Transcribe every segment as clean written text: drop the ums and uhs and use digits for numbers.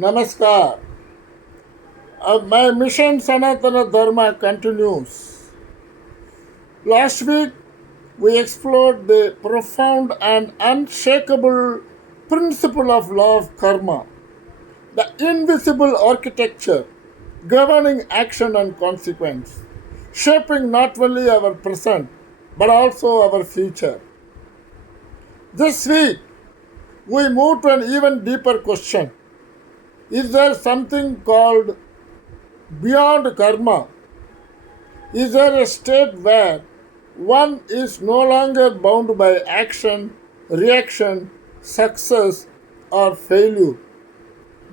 Namaskar. My mission Sanatana Dharma continues. Last week we explored the profound and unshakable principle of law of karma, the invisible architecture governing action and consequence, shaping not only our present but also our future. This week we move to an even deeper question. Is there something called beyond karma? Is there a state where one is no longer bound by action, reaction, success, or failure?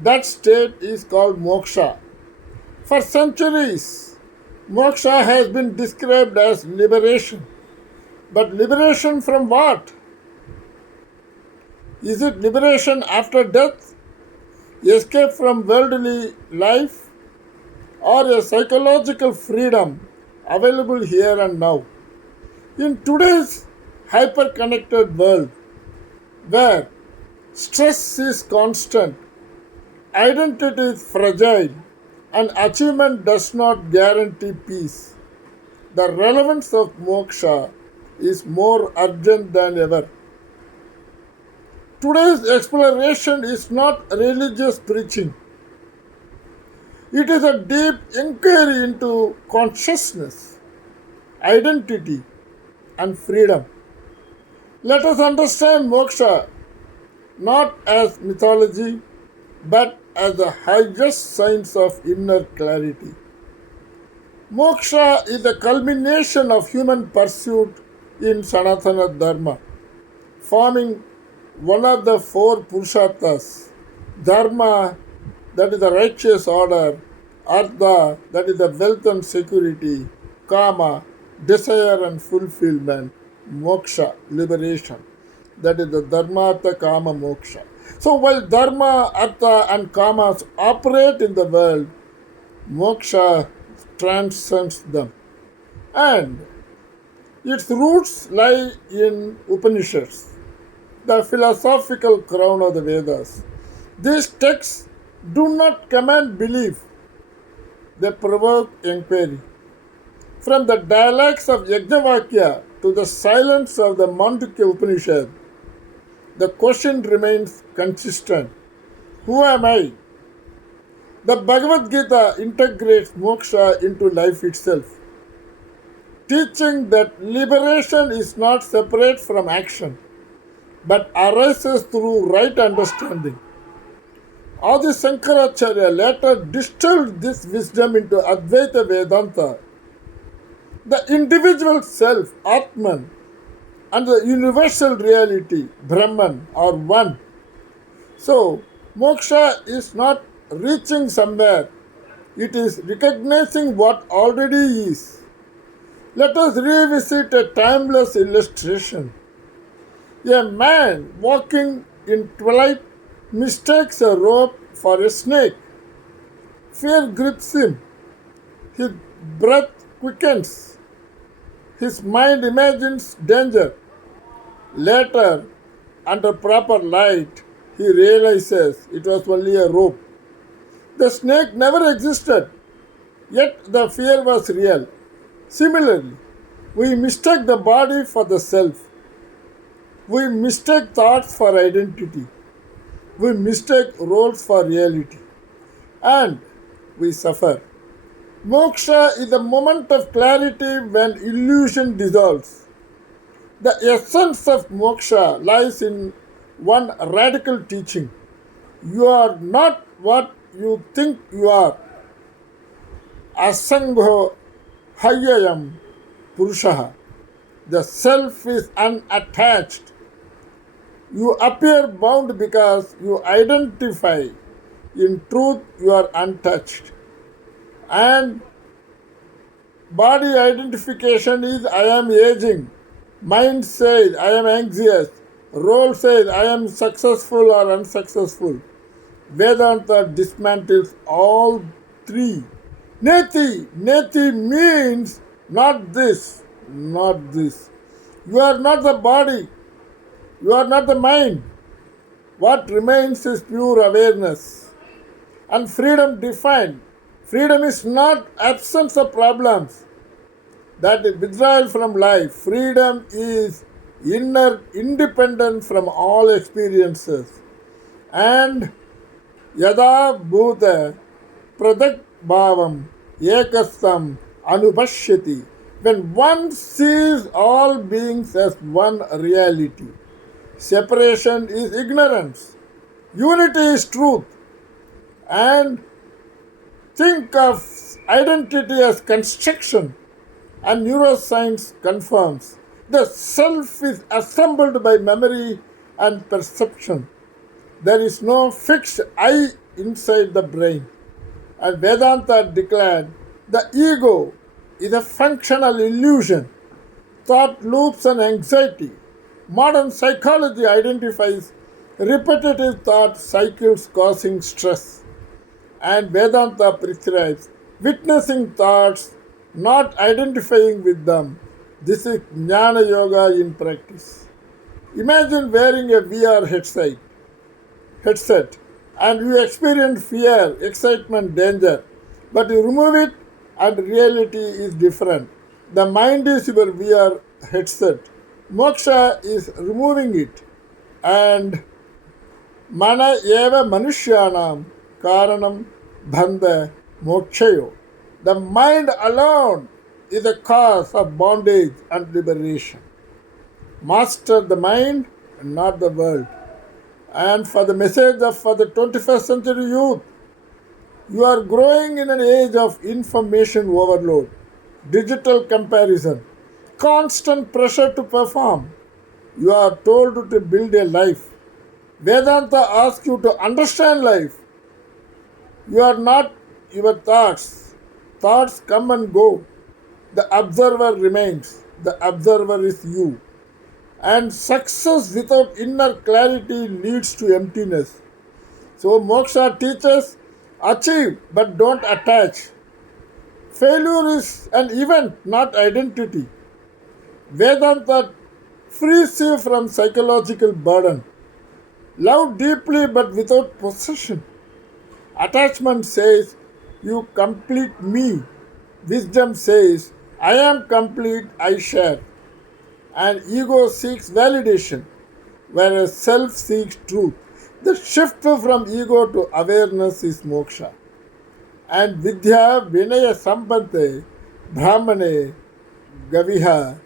That state is called moksha. For centuries, moksha has been described as liberation. But liberation from what? Is it liberation after death? Escape from worldly life? Or a psychological freedom available here and now? In today's hyper-connected world, where stress is constant, identity is fragile, and achievement does not guarantee peace, the relevance of moksha is more urgent than ever. Today's exploration is not religious preaching. It is a deep inquiry into consciousness, identity, and freedom. Let us understand moksha not as mythology but as the highest science of inner clarity. Moksha is the culmination of human pursuit in Sanatana Dharma, forming one of the four Purusharthas: Dharma, that is the righteous order; Artha, that is the wealth and security; Kama, desire and fulfillment; Moksha, liberation, that is the Dharmartha Kama Moksha. So while Dharma, Artha, and Kamas operate in the world, Moksha transcends them. And its roots lie in Upanishads, the philosophical crown of the Vedas. These texts do not command belief, they provoke inquiry. From the dialects of Yajnavalkya to the silence of the Mandukya Upanishad, the question remains consistent. Who am I? The Bhagavad Gita integrates moksha into life itself, teaching that liberation is not separate from action, but arises through right understanding. Adi Shankaracharya later distilled this wisdom into Advaita Vedanta. The individual self, Atman, and the universal reality, Brahman, are one. So, moksha is not reaching somewhere, it is recognizing what already is. Let us revisit a timeless illustration. A man walking in twilight mistakes a rope for a snake. Fear grips him. His breath quickens. His mind imagines danger. Later, under proper light, he realizes it was only a rope. The snake never existed, yet the fear was real. Similarly, we mistake the body for the self. We mistake thoughts for identity. We mistake roles for reality. And we suffer. Moksha is the moment of clarity when illusion dissolves. The essence of moksha lies in one radical teaching. You are not what you think you are. Asangho hayayam purushaha. The self is unattached. You appear bound because you identify. In truth, you are untouched. And body identification is I am aging. Mind says I am anxious. Role says I am successful or unsuccessful. Vedanta dismantles all three. Neti means not this, not this. You are not the body. You are not the mind. What remains is pure awareness. and freedom defined. Freedom is not absence of problems, that is withdrawal from life. Freedom is inner independence from all experiences. And yada bhuta pradak bhavam ekastam anupashyati. When one sees all beings as one reality, separation is ignorance, unity is truth, and think of identity as construction, and neuroscience confirms the self is assembled by memory and perception. There is no fixed I inside the brain. And Vedanta declared the ego is a functional illusion, thought loops and anxiety. Modern psychology identifies repetitive thought cycles causing stress, and Vedanta prescribes witnessing thoughts, not identifying with them. This is Jnana Yoga in practice. Imagine wearing a VR headset and you experience fear, excitement, danger, but you remove it and reality is different. The mind is your VR headset. Moksha is removing it, and mana eva manushyanam karanam bhandha mokshayo. The mind alone is the cause of bondage and liberation. Master the mind and not the world. And for the message of for the 21st century youth, you are growing in an age of information overload, digital comparison, constant pressure to perform. You are told to build a life. Vedanta asks you to understand life. You are not your thoughts. Thoughts come and go. The observer remains. The observer is you. And success without inner clarity leads to emptiness. So Moksha teaches achieve but don't attach. Failure is an event, not identity. Vedanta frees you from psychological burden. Love deeply but without possession. Attachment says, you complete me. Wisdom says, I am complete, I share. And ego seeks validation, whereas self seeks truth. The shift from ego to awareness is moksha. And vidya vinaya sampante brahmane gaviha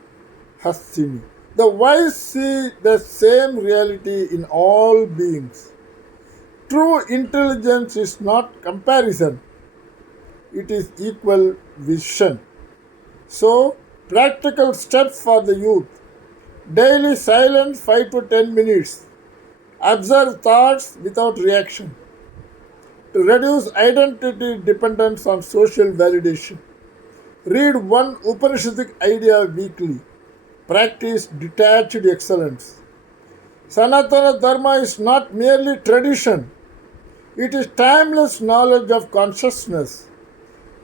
hastini. The wise see the same reality in all beings. True intelligence is not comparison, it is equal vision. So, practical steps for the youth. Daily silence 5 to 10 minutes. Observe thoughts without reaction. To reduce identity dependence on social validation. Read one Upanishadic idea weekly. Practice detached excellence. Sanatana Dharma is not merely tradition, it is timeless knowledge of consciousness.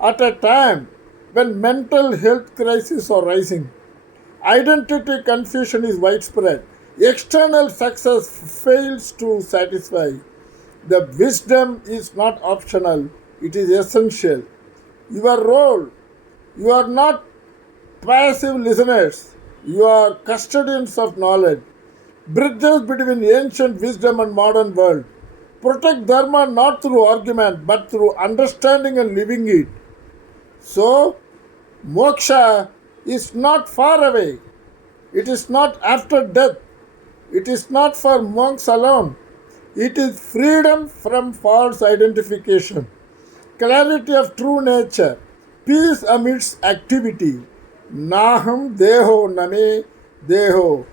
At a time when mental health crises are rising, identity confusion is widespread, external success fails to satisfy, the wisdom is not optional, it is essential. Your role, you are not passive listeners, you are custodians of knowledge, bridges between ancient wisdom and modern world. Protect Dharma not through argument but through understanding and living it. So, moksha is not far away. It is not after death. It is not for monks alone. It is freedom from false identification, clarity of true nature, peace amidst activity. Naham deho name deho.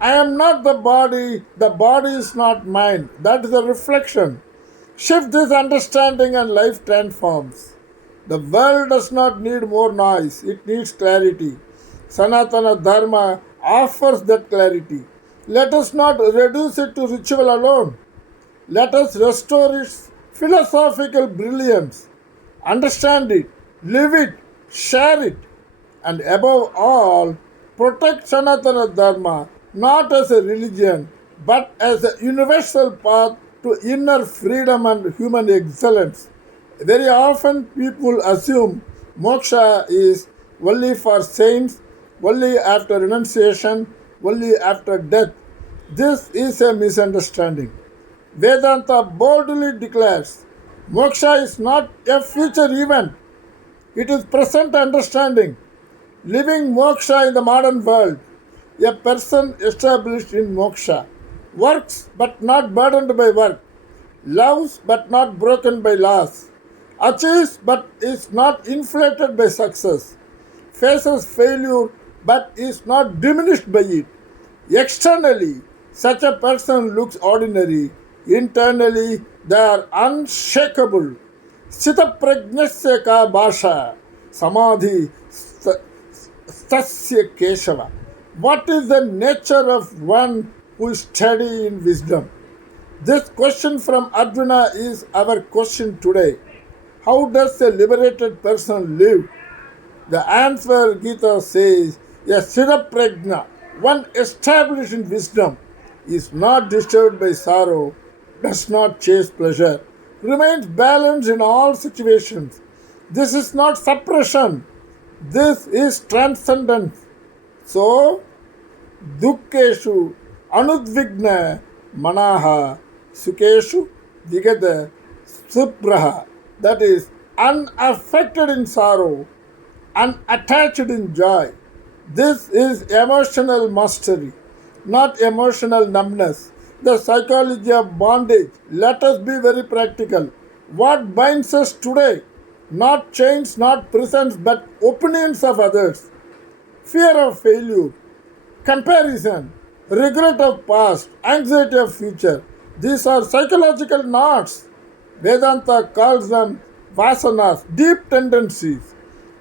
I am not the body is not mine. That is a reflection. Shift this understanding and life transforms. The world does not need more noise, it needs clarity. Sanatana Dharma offers that clarity. Let us not reduce it to ritual alone. Let us restore its philosophical brilliance. Understand it, live it, share it, and above all, protect Sanatana Dharma not as a religion but as a universal path to inner freedom and human excellence. Very often people assume moksha is only for saints, only after renunciation, only after death. This is a misunderstanding. Vedanta boldly declares moksha is not a future event, it is present understanding. Living moksha in the modern world, a person established in moksha, works but not burdened by work, loves but not broken by loss, achieves but is not inflated by success, faces failure but is not diminished by it. Externally, such a person looks ordinary. Internally, they are unshakable. Sthitaprajnasya ka bhasha, samadhi stasya keshava. What is the nature of one who is steady in wisdom? This question from Arjuna is our question today. How does a liberated person live? The answer Gita says, a Siddha one established in wisdom, is not disturbed by sorrow, does not chase pleasure, remains balanced in all situations. This is not suppression, this is transcendence. So, dukkeshu anudvigna manaha sukeshu vigata supraha, that is unaffected in sorrow, unattached in joy. This is emotional mastery, not emotional numbness. The psychology of bondage. Let us be very practical. What binds us today? Not chains, not prisons, but opinions of others. Fear of failure, comparison, regret of past, anxiety of future. These are psychological knots. Vedanta calls them vasanas, deep tendencies.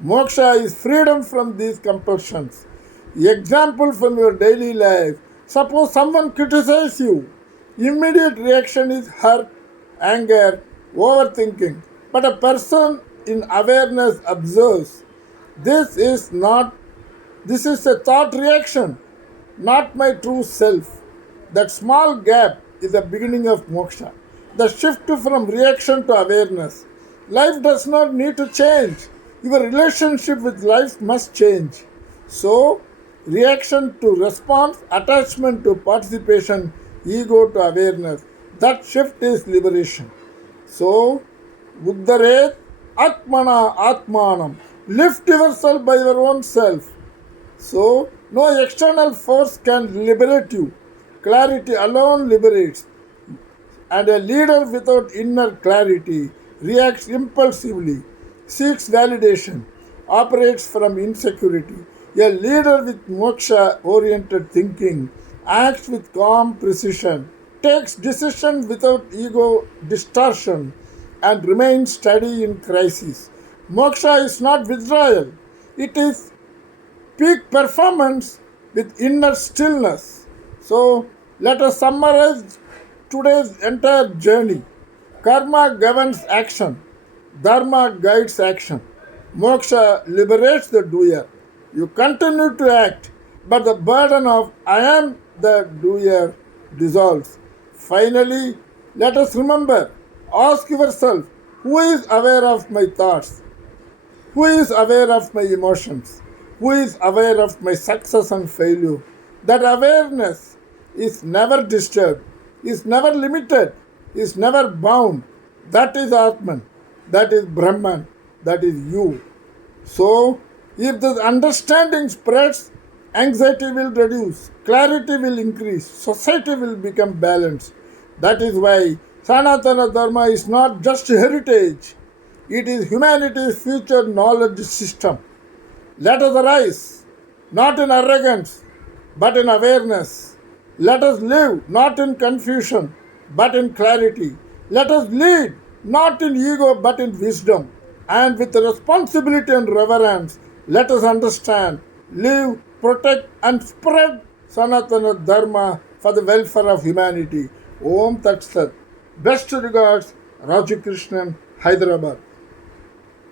Moksha is freedom from these compulsions. Example from your daily life. Suppose someone criticizes you. Immediate reaction is hurt, anger, overthinking. But a person in awareness observes. This is not, this is a thought reaction, not my true self. That small gap is the beginning of moksha. The shift from reaction to awareness. Life does not need to change. Your relationship with life must change. So, reaction to response, attachment to participation, ego to awareness. That shift is liberation. So, Uddharet Atmana Atmanam. Lift yourself by your own self. So, no external force can liberate you. Clarity alone liberates. And a leader without inner clarity reacts impulsively, seeks validation, operates from insecurity. A leader with moksha oriented thinking acts with calm precision, takes decision without ego distortion, and remains steady in crisis. Moksha is not withdrawal, it is peak performance with inner stillness. So, let us summarize today's entire journey. Karma governs action, Dharma guides action, Moksha liberates the doer. You continue to act, but the burden of I am the doer dissolves. Finally, let us remember, ask yourself, who is aware of my thoughts? Who is aware of my emotions? Who is aware of my success and failure? That awareness is never disturbed, is never limited, is never bound. That is Atman, that is Brahman, that is you. So, if this understanding spreads, anxiety will reduce, clarity will increase, society will become balanced. That is why Sanatana Dharma is not just heritage, it is humanity's future knowledge system. Let us arise, not in arrogance, but in awareness. Let us live, not in confusion, but in clarity. Let us lead, not in ego, but in wisdom. And with responsibility and reverence, let us understand, live, protect, and spread Sanatana Dharma for the welfare of humanity. Om Tat Sat. Best regards, Raju Krishnan, Hyderabad.